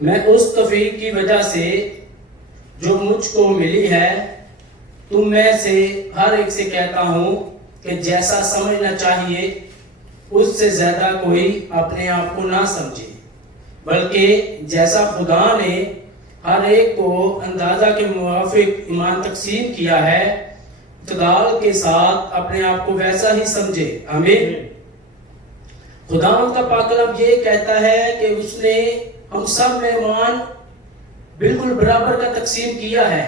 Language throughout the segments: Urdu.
میں اس توفیق کی وجہ سے جو مجھ کو ملی ہے تم میں سے ہر ایک سے کہتا ہوں کہ جیسا سمجھنا چاہیے اس سے زیادہ کوئی اپنے آپ کو نہ سمجھے، بلکہ جیسا خدا نے ہر ایک کو اندازہ کے موافق ایمان تقسیم کیا ہے اعتدال کے ساتھ اپنے آپ کو ویسا ہی سمجھے۔ آمین۔ خداوند کا پاک کلام یہ کہتا ہے کہ اس نے ہم سب میں ایمان بالکل برابر کا تقسیم کیا ہے،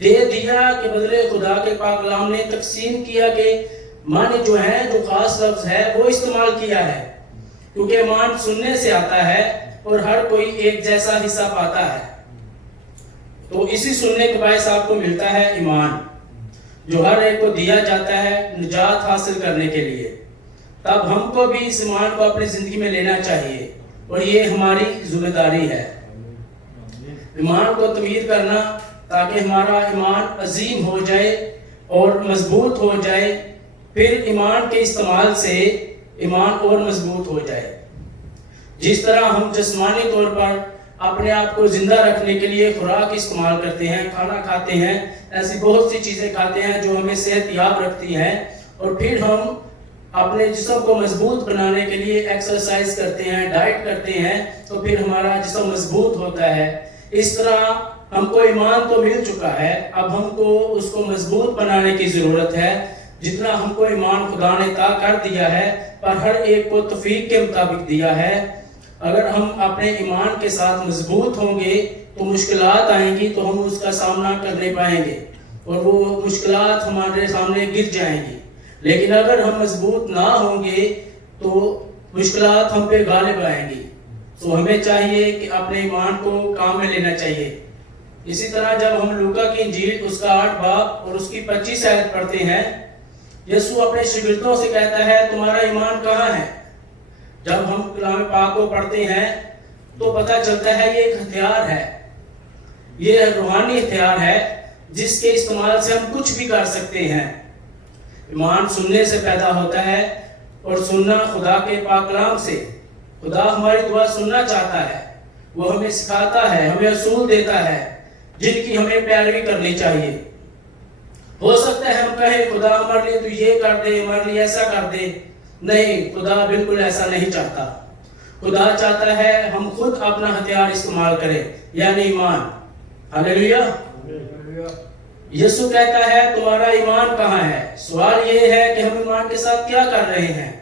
دے دیا کہ بدلے خدا کے پاک کلام نے تقسیم کیا کہ معنی جو ہے جو خاص لفظ ہے وہ استعمال کیا ہے، کیونکہ ایمان سننے سے آتا ہے اور ہر کوئی ایک جیسا حصہ پاتا ہے۔ تو اسی سننے کے باعث آپ کو ملتا ہے ایمان جو ہر ایک کو دیا جاتا ہے نجات حاصل کرنے کے لیے۔ تب ہم کو بھی اس ایمان کو اپنی زندگی میں لینا چاہیے اور یہ ہماری ذمہ داری ہے، ایمان کو تعمیر کرنا تاکہ ہمارا ایمان عظیم ہو جائے اور مضبوط ہو جائے، پھر ایمان کے استعمال سے ایمان اور مضبوط ہو جائے۔ جس طرح ہم جسمانی طور پر اپنے آپ کو زندہ رکھنے کے لیے خوراک استعمال کرتے ہیں، کھانا کھاتے ہیں، ایسی بہت سی چیزیں کھاتے ہیں جو ہمیں صحت یاب رکھتی ہیں، اور پھر ہم اپنے جسم کو مضبوط بنانے کے لیے ایکسرسائز کرتے ہیں، ڈائٹ کرتے ہیں، تو پھر ہمارا جسم مضبوط ہوتا ہے۔ اس طرح ہم کو ایمان تو مل چکا ہے، اب ہم کو اس کو مضبوط بنانے کی ضرورت ہے۔ جتنا ہم کو ایمان خدا نے عطا کر دیا ہے پر ہر ایک کو توفیق کے مطابق دیا ہے۔ اگر ہم اپنے ایمان کے ساتھ مضبوط ہوں گے تو مشکلات آئیں گی تو ہم اس کا سامنا کرنے پائیں گے اور وہ مشکلات ہمارے سامنے گر جائیں گی، لیکن اگر ہم مضبوط نہ ہوں گے تو مشکلات ہم پہ غالب آئیں گی۔ تو ہمیں چاہیے کہ اپنے ایمان کو کام میں لینا چاہیے۔ اسی طرح جب ہم لوکا کی انجیل اس کا 8 باب اور اس کی 25 آیت پڑھتے ہیں، یسوع اپنے شاگردوں سے کہتا ہے تمہارا ایمان کہاں ہے؟ جب ہم کلام پاک کو پڑھتے ہیں تو پتہ چلتا ہے یہ ایک ہتھیار ہے، یہ روحانی ہتھیار ہے جس کے استعمال سے ہم کچھ بھی کر سکتے ہیں۔ ایمان سننے سے پیدا ہوتا ہے اور سننا خدا کے پاک کلام سے۔ خدا ہماری دعا سننا چاہتا ہے، وہ ہمیں سکھاتا ہے، ہمیں اصول دیتا ہے جن کی ہمیں پیروی کرنی چاہیے۔ ہو سکتا ہے ہم کہیں خدا ہمارے لیے تو یہ کر دے، ہمارے لیے ایسا کر دے، نہیں، خدا بالکل ایسا نہیں چاہتا۔ خدا چاہتا ہے ہم خود اپنا ہتھیار استعمال کریں، یعنی ایمان۔ ہاللیلویہ۔ یسوع کہتا ہے تمہارا ایمان کہاں ہے؟ سوال یہ ہے کہ ہم ایمان کے ساتھ کیا کر رہے ہیں؟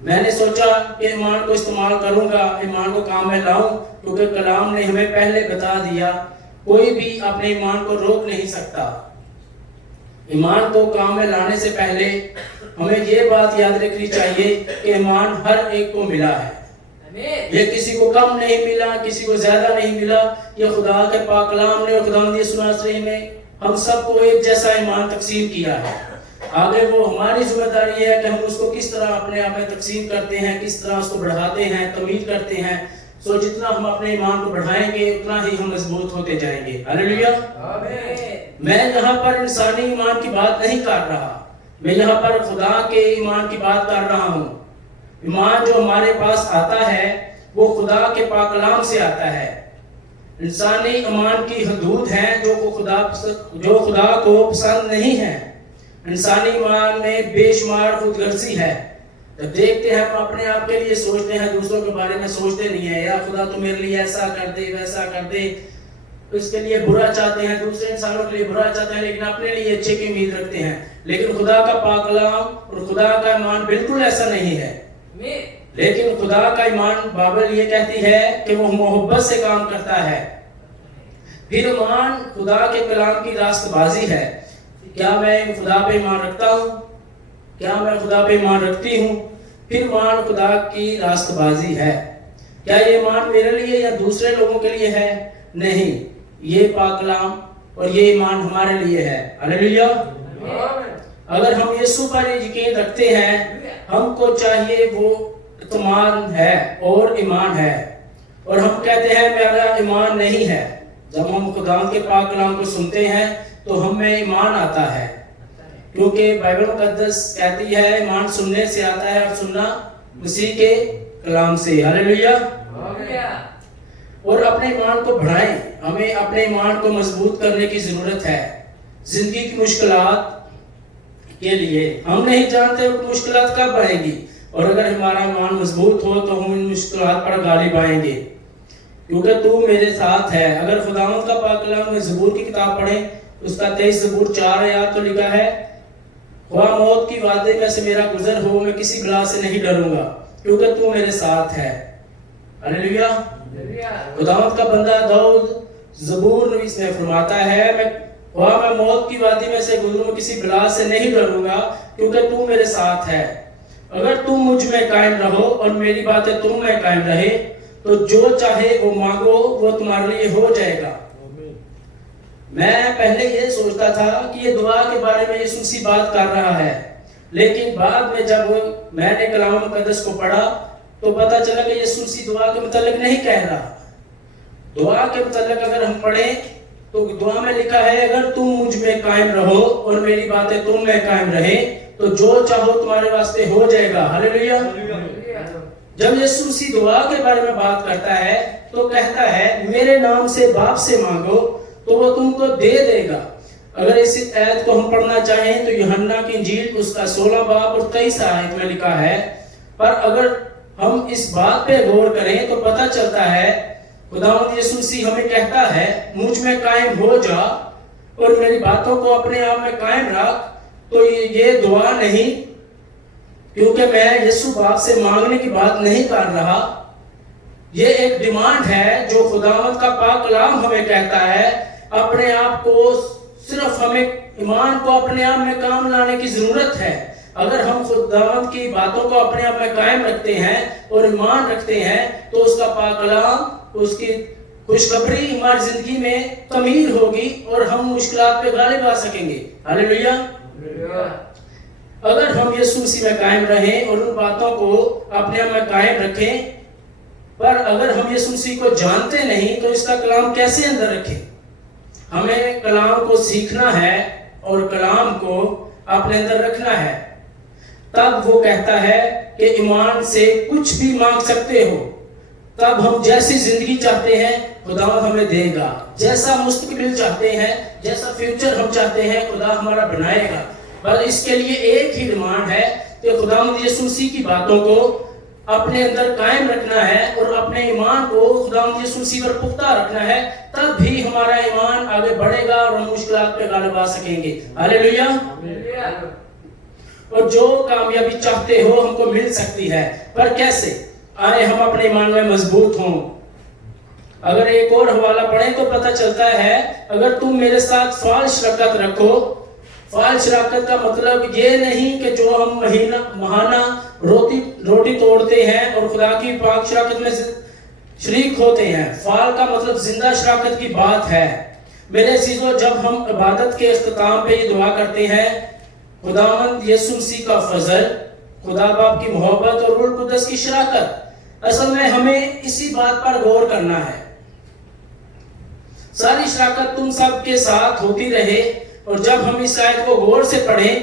میں نے سوچا کہ ایمان کو استعمال کروں گا، ایمان کو کام میں لاؤں، کیونکہ کلام نے ہمیں پہلے بتا دیا کوئی بھی اپنے ایمان کو روک نہیں سکتا۔ ایمان کو کام میں لانے سے پہلے ہمیں یہ بات یاد رکھنی چاہیے کہ ایمان ہر ایک کو ملا ہے، یہ کسی کو کم نہیں ملا، کسی کو زیادہ نہیں ملا۔ یہ خدا کے پاک کلام نے اور خداوند یسوع مسیح نے ہم سب کو ایک جیسا ایمان تقسیم کیا ہے۔ آگے وہ ہماری ذمہ داری ہے کہ ہم اس کو کس طرح اپنے آپ میں تقسیم کرتے ہیں، کس طرح اس کو بڑھاتے ہیں، تعمیر کرتے ہیں۔ سو جتنا ہم اپنے ایمان کو بڑھائیں گے اتنا ہی ہم مضبوط ہوتے جائیں گے۔ ہاللیلویہ۔ میں یہاں پر انسانی ایمان کی بات نہیں کر رہا، میں یہاں پر خدا کے ایمان کی بات کر رہا ہوں۔ ایمان جو ہمارے پاس آتا ہے وہ خدا کے پاک کلام سے آتا ہے۔ انسانی ایمان کی حدود ہیں جو خدا کو پسند نہیں ہے۔ انسانی ایمان میں بے شمار خود غرضی ہے۔ جب دیکھتے ہیں ہم اپنے آپ کے لیے سوچتے ہیں، دوسروں کے بارے میں سوچتے نہیں ہیں، یا خدا تو میرے لیے ایسا کر دے، ویسا کر دے، اس کے لیے برا چاہتے ہیں، دوسرے انسانوں کے لیے برا چاہتے ہیں، لیکن اپنے لیے اچھے کی امید رکھتے ہیں۔ لیکن خدا کا پاک کلام اور خدا کا ایمان بالکل ایسا نہیں ہے۔ لیکن خدا کا ایمان بائبل یہ کہتی ہے کہ وہ محبت سے کام کرتا ہے۔ پھر ایمان خدا کے کلام کی راست بازی ہے۔ کیا میں خدا پہ ایمان رکھتا ہوں؟ کیا میں خدا پہ ایمان رکھتی ہوں؟ پھر ایمان خدا کی راست بازی ہے۔ کیا یہ ایمان میرے لیے یا دوسرے لوگوں کے لیے ہے؟ نہیں، یہ پاک کلام اور یہ ایمان ہمارے لیے ہے۔ ہاللیلویہ۔ اگر ہم یسوع پر یقین رکھتے ہیں، ہم کو چاہیے وہ اعتماد ہے اور ایمان ہے، اور ہم کہتے ہیں میرا ایمان نہیں ہے۔ جب ہم خدا کے پاک کلام کو سنتے ہیں تو ہمیں ایمان آتا ہے، کیونکہ بائبل مقدس کہتی ہے ایمان سننے سے آتا ہے اور سننا مسیح کے کلام سے۔ ہاللیلویہ۔ اور اپنے ایمان کو بڑھائیں. ہمیں اپنے ایمان کو مضبوط کرنے کی ضرورت ہے زندگی کی مشکلات کے لیے. ہم نہیں جانتے کہ مشکلات کب آئیں گی، اور اگر ہمارا ایمان مضبوط ہو تو ہم ان مشکلات پر غالب آئیں گے، کیونکہ تو میرے ساتھ ہے. اگر خداوند کا پاک کلام میں زبور کی کتاب پڑھیں، اس کا 23 زبور 4 آیات تو لکھا ہے، خواہ موت کی وادی میں سے میرا گزر ہو، میں کسی بلا سے نہیں ڈروں گا کیونکہ تو میرے ساتھ ہے. ہلیلویا. خداوند کا بندہ داؤد زبور نویس میں فرماتا ہے، خواہ میں موت کی وادی میں سے گزروں، میں کسی بلا سے نہیں ڈروں گا کیونکہ تو میرے ساتھ ہے. اگر تم مجھ میں قائم رہو اور میری باتیں تم میں قائم رہے تو جو چاہے وہ مانگو وہ تمہارے لیے ہو جائے گا. میں پہلے یہ سوچتا تھا کہ یہ دعا کے بارے میں یسوع مسیح بات کر رہا ہے، لیکن بعد میں جب میں نے کلام مقدس کو پڑھا تو پتا چلا کہ یسوع مسیح دعا کے متعلق نہیں کہہ رہا. دعا کے متعلق اگر ہم پڑھیں تو دعا میں لکھا ہے، اگر تم مجھ میں قائم رہو اور میری باتیں تم میں قائم رہیں تو جو چاہو تمہارے واسطے ہو جائے گا. ہلیلویا. جب یسوع مسیح دعا کے بارے میں بات کرتا ہے تو کہتا ہے، میرے نام سے باپ سے مانگو تو وہ تم کو دے دے گا. اگر اس آیت کو ہم پڑھنا چاہیں تو یوحنا کی انجیل اس کا 16 باب اور 23 آیت میں لکھا ہے. پر اگر ہم اس بات پہ غور کریں تو پتہ چلتا ہے خداوند یسوع مسیح ہمیں کہتا ہے، مجھ میں قائم ہو جا اور میری باتوں کو اپنے آپ میں قائم رکھ. تو یہ دعا نہیں، کیونکہ میں یسوع باپ سے مانگنے کی بات نہیں کر رہا. یہ ایک ڈیمانڈ ہے جو خداوند کا پاک کلام ہمیں کہتا ہے. اپنے آپ کو صرف ہمیں ایمان کو اپنے آپ میں کام لانے کی ضرورت ہے. اگر ہم خداوند کی باتوں کو اپنے آپ میں قائم رکھتے ہیں اور ایمان رکھتے ہیں تو اس کا پاک کلام، اس کی خوشخبری ہماری زندگی میں تعمیر ہوگی اور ہم مشکلات پہ غالب آ سکیں گے. ہلیلویا. اگر ہم یسوع مسیح میں قائم رہیں اور ان باتوں کو اپنے آپ میں قائم رکھیں، پر اگر ہم یسوع مسیح کو جانتے نہیں تو اس کا کلام کیسے اندر رکھیں؟ ہمیں کلام کو سیکھنا ہے اور کلام کو اپنے اندر رکھنا ہے. تب وہ کہتا ہے کہ ایمان سے کچھ بھی مانگ سکتے ہو. تب ہم جیسی زندگی چاہتے ہیں خدا ہمیں دے گا، جیسا مستقبل چاہتے ہیں، جیسا فیوچر ہم چاہتے ہیں خدا ہمارا بنائے گا. بس اس کے لیے ایک ہی ڈیمانڈ ہے کہ خداوند یسوع مسیح کی باتوں کو اپنے اندر قائم رکھنا ہے اور اپنے ایمان کو خداوند یسوع مسیح پر پختہ رکھنا ہے. تب بھی ہمارا ایمان آگے بڑھے گا اور ہم مشکلات پہ غالب آ سکیں گے. ہلیلویا. اور جو کامیابی چاہتے ہو ہم کو مل سکتی ہے، پر کیسے؟ آئے ہم اپنے ایمان میں مضبوط ہوں. اگر ایک اور حوالہ پڑھیں تو پتہ چلتا ہے، اگر تم میرے ساتھ فعال شراکت رکھو. فعال شراکت کا مطلب یہ نہیں کہ جو ہم ماہانہ روٹی توڑتے ہیں اور خدا کی پاک شراکت میں شریک ہوتے ہیں. فعال کا مطلب زندہ شراکت کی بات ہے. میرے عزیزو، جب ہم عبادت کے اختتام پہ یہ دعا کرتے ہیں، خداوند یسوع مسیح کا فضل، خدا باپ کی محبت اور روح القدس کی شراکت، اصل میں ہمیں اسی بات پر غور کرنا ہے. ساری شراکت تم سب کے ساتھ ہوتی رہے. اور جب ہم اس آیت کو غور سے پڑھیں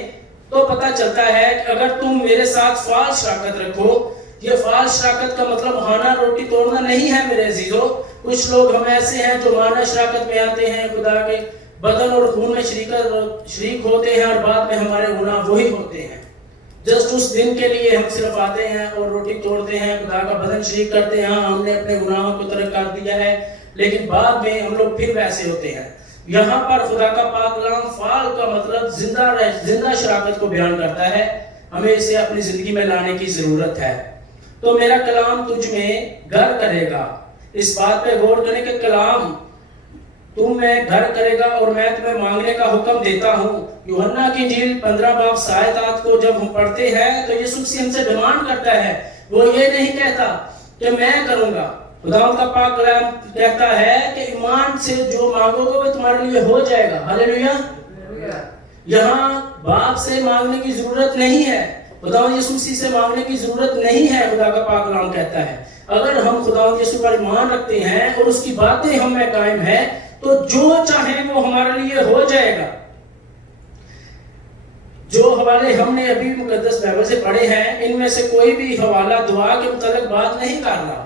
تو پتہ چلتا ہے کہ اگر تم میرے ساتھ فعال شراکت رکھو. یہ فعال شراکت کا مطلب ماہانہ روٹی توڑنا نہیں ہے میرے عزیزو. کچھ لوگ ہم ایسے ہیں جو ماہانہ شراکت میں آتے ہیں، خدا کے بدن اور خون میں شریک ہوتے ہیں اور بعد میں ہمارے گناہ وہی ہوتے ہیں. جسٹ اس دن کے لیے ہم صرف آتے ہیں اور روٹی توڑتے ہیں، خدا کا بدن شریک کرتے ہیں، ہم نے اپنے گناہوں کو ترک کر دیا ہے، لیکن بعد میں ہم لوگ پھر ویسے ہوتے ہیں. یہاں پر خدا کا پاک کلام فعال کا مطلب زندہ شراکت کو بیان کرتا ہے. ہمیں اسے اپنی زندگی میں لانے کی ضرورت ہے. تو میرا کلام تجھ میں گھر کرے گا. اس بات پہ غور کریں کہ کلام تم میں گھر کرے گا اور میں تمہیں مانگنے کا حکم دیتا ہوں. یوحنا کی انجیل 15 باب 7 آیات کو جب ہم پڑھتے ہیں تو یسوع مسیح ہم سے ڈیمانڈ کرتا ہے. وہ یہ نہیں کہتا کہ میں کروں گا. خداوند کا پاک کلام کہتا ہے کہ ایمان سے جو مانگو گے وہ تمہارے لیے ہو جائے گا. ہلیلویا. یہاں باپ سے مانگنے کی ضرورت نہیں ہے، خداوند یسوع مسیح سے مانگنے کی ضرورت نہیں ہے. خدا کا پاک کلام کہتا ہے اگر ہم خداوند یسوع پر ایمان رکھتے ہیں اور اس کی باتیں ہم میں قائم ہیں تو جو چاہیں وہ ہمارے لیے ہو جائے گا. جو حوالے ہم نے ابھی مقدس بائبل سے پڑھے ہیں، ان میں سے کوئی بھی حوالہ دعا کے متعلق بات نہیں کر رہا.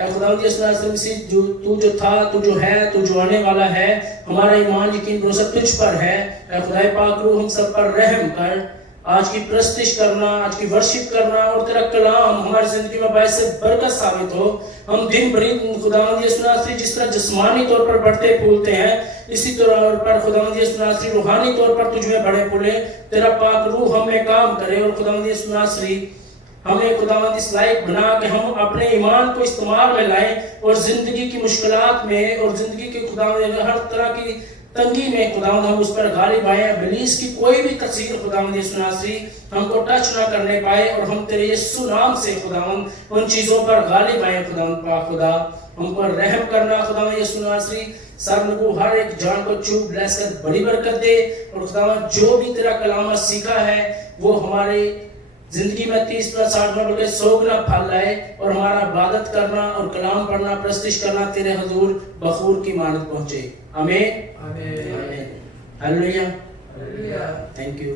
اے خداوند یسوع مسیح تو جو تھا، تو جو ہے، تو جو آنے والا ہے، ہمارا ایمان یقین بھروسہ تجھ پر ہے۔ اے خدائے پاک روح ہم سب پر رحم کر، آج کی پرستش کرنا، آج کی ورشپ کرنا اور تیرا کلام ہماری زندگی میں باعث برکت ثابت ہو۔ ہم دن بھر خداوند یسوع مسیح جس طرح جسمانی طور پر بڑھتے پھولتے ہیں، اسی طور پر خداوند یسوع مسیح روحانی طور پر تجھ میں بڑھے پھولے۔ تیرا پاک روح ہم میں کام کرے اور خداوند یسوع مسیح ہمیں خداوند اس لائق بنا کہ ہم اپنے ایمان کو استعمال میں لائیں اور زندگی کی مشکلات میں اور زندگی کے خداوند ہر طرح کی تنگی میں خداوند ہم اس پر غالب آئیں۔ ابلیس کی کوئی بھی تاثیر خداوند یسوع مسیح ہم کو ٹچ نہ کرنے پائے اور ہم تیرے یسوع نام سے خداوند ان چیزوں پر غالب آئیں۔ خداوند پاک خدا ہم پر رحم کرنا خداوند یسوع مسیح، سب لوگوں ہر ایک جان کو چھو بلیس کر بڑی برکت دے، اور خداوند جو بھی تیرا کلام سیکھا ہے وہ ہمارے زندگی میں 30 60 بلکہ 100 گنا پھل لائے، اور ہمارا عبادت کرنا اور کلام پڑھنا، پرستش کرنا تیرے حضور بخور کی مانت پہنچے۔ آمین آمین۔ ہلیلویا، تھینک یو۔